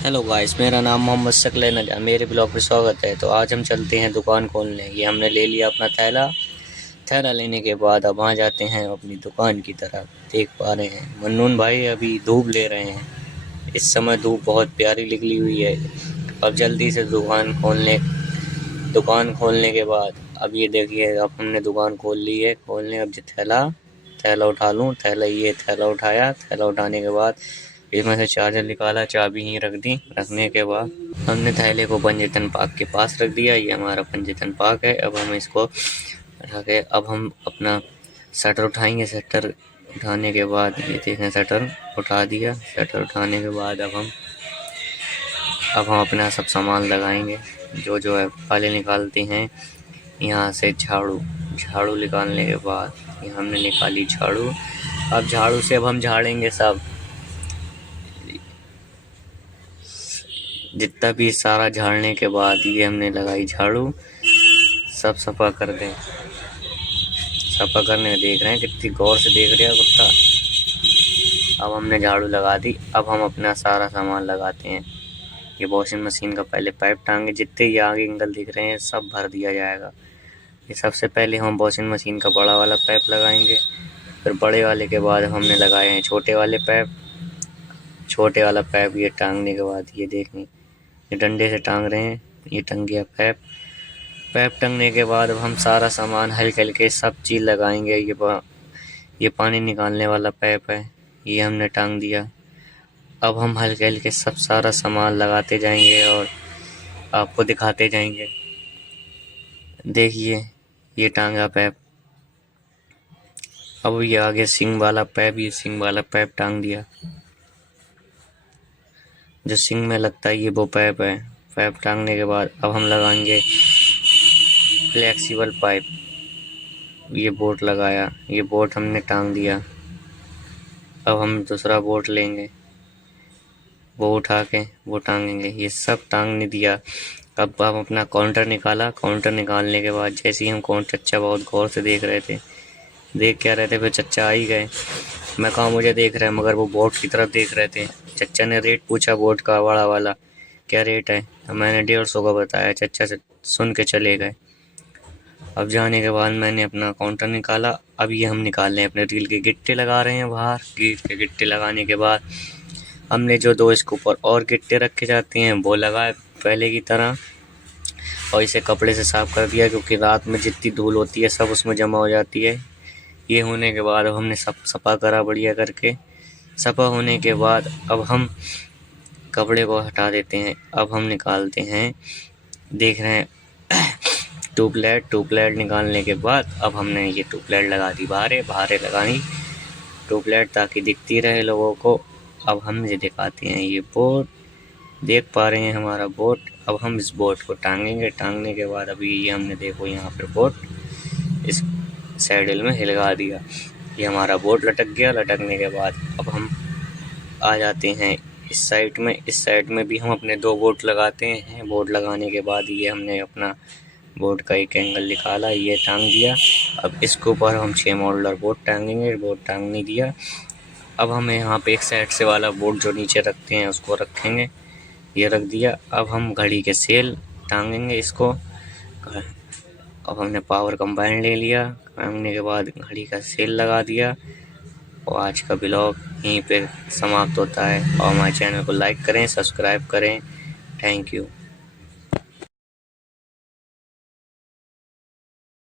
Hello guys, मेरा नाम मोहम्मद शकल नजा, मेरे ब्लॉग पे स्वागत है। तो आज हम चलते हैं दुकान खोलने। ये हमने ले लिया अपना थैला। थैला लेने के बाद अब वहाँ जाते हैं अपनी दुकान की तरफ। देख पा रहे हैं मन्नून भाई अभी धूप ले रहे हैं। इस समय धूप बहुत प्यारी निकली हुई है। अब जल्दी से दुकान खोलने के बाद अब ये देखिए, अब हमने दुकान खोल ली है। खोलने अब जो थैला थैला उठा लूँ। थैला उठाया। थैला उठाने के बाद इसमें से चार्जर निकाला, चाबी यहीं रख दी। रखने के बाद हमने थैले को पंजेतन पार्क के पास रख दिया। ये हमारा पंजेतन पार्क है। अब हम इसको रख के अब हम अपना शटर उठाएंगे। शटर उठाने के बाद ये देखें, शटर उठा दिया। शटर उठाने के बाद अब हम अपना सब सामान लगाएंगे। जो है पहले निकालते हैं यहाँ से झाड़ू निकालने के बाद ये हमने निकाली झाड़ू। अब झाड़ू से अब हम झाड़ेंगे सब, जितना भी सारा झाड़ने के बाद ये हमने लगाई झाड़ू। सब सफा कर दें। सफा करने देख रहे हैं, कितनी गौर से देख रहे हैं कुत्ता। अब हमने झाड़ू लगा दी। अब हम अपना सारा सामान लगाते हैं। ये वॉशिंग मशीन का पहले पाइप टांगे, जितने ये आगे एंगल दिख रहे हैं सब भर दिया जाएगा। ये सबसे पहले हम वॉशिंग मशीन का बड़ा वाला पाइप लगाएंगे। फिर बड़े वाले के बाद हमने लगाए हैं छोटे वाले पाइप। छोटे वाला पाइप ये टांगने के बाद ये देखें, ये डंडे से टांग रहे हैं। ये टंग गया पाइप टंगने के बाद अब हम सारा सामान हल्के हल्के सब चीज़ लगाएंगे। ये पानी निकालने वाला पाइप है, ये हमने टांग दिया। अब हम हल्के हल्के सब सारा सामान लगाते जाएंगे और आपको दिखाते जाएंगे। देखिए, ये टांगा पाइप। अब ये आगे सिंग वाला पाइप टांग दिया। जो सिंग में लगता है ये वो पाइप है। पाइप टांगने के बाद अब हम लगाएंगे फ्लेक्सिबल पाइप। ये बोल्ट लगाया, ये बोल्ट हमने टांग दिया। अब हम दूसरा बोल्ट लेंगे, वो उठा के वो टांगेंगे। ये सब टांगने दिया। अब हम अपना काउंटर निकाला। काउंटर निकालने के बाद जैसे ही हम चच्चा बहुत गौर से देख रहे थे, देख क्या रहे थे, फिर चच्चा आ ही गए। मैं कहा मुझे देख रहे हैं, मगर वो बोट की तरफ देख रहे थे। चच्चा ने रेट पूछा बोट का, बड़ा वाला क्या रेट है। तो मैंने 150 का बताया। चच्चा से सुन के चले गए। अब जाने के बाद मैंने अपना काउंटर निकाला। अब ये हम निकाल रहे हैं अपने रील के गिट्टे लगा रहे हैं बाहर। रील के गिट्टे लगाने के बाद हमने जो 2 इसके ऊपर और गिट्टे रखे जाते हैं वो लगाए पहले की तरह, और इसे कपड़े से साफ कर दिया, क्योंकि रात में जितनी धूल होती है सब उसमें जमा हो जाती है। ये होने के बाद अब हमने सब सफा करा बढ़िया करके। सफा होने के बाद अब हम कपड़े को हटा देते हैं। अब हम निकालते हैं, देख रहे हैं ट्यूबलाइट निकालने के बाद अब हमने ये ट्यूबलाइट लगा दी बाहर लगाई ट्यूबलाइट, ताकि दिखती रहे लोगों को। अब हम ये दिखाते हैं, ये बोट देख पा रहे हैं हमारा बोट। अब हम इस बोट को टांगेंगे। टांगने के बाद अभी ये हमने देखो यहाँ पर बोट इस सैडल में हिलगा दिया। ये हमारा बोट लटक गया। लटकने के बाद अब हम आ जाते हैं इस साइड में भी हम अपने 2 बोट लगाते हैं। बोट लगाने के बाद ये हमने अपना बोट का एक एंगल निकाला, ये टांग दिया। अब इसके ऊपर हम 6 मॉडलर बोट टांगेंगे। बोट टांगने दिया। अब हमें यहाँ पे एक साइड से वाला बोट जो नीचे रखते हैं उसको रखेंगे, ये रख दिया। अब हम घड़ी के सेल टांगेंगे इसको। अब हमने पावर कंबाइन ले लिया। टांगने के बाद घड़ी का सेल लगा दिया। और आज का ब्लॉग यहीं पे समाप्त होता है। और हमारे चैनल को लाइक करें, सब्सक्राइब करें। Thank you.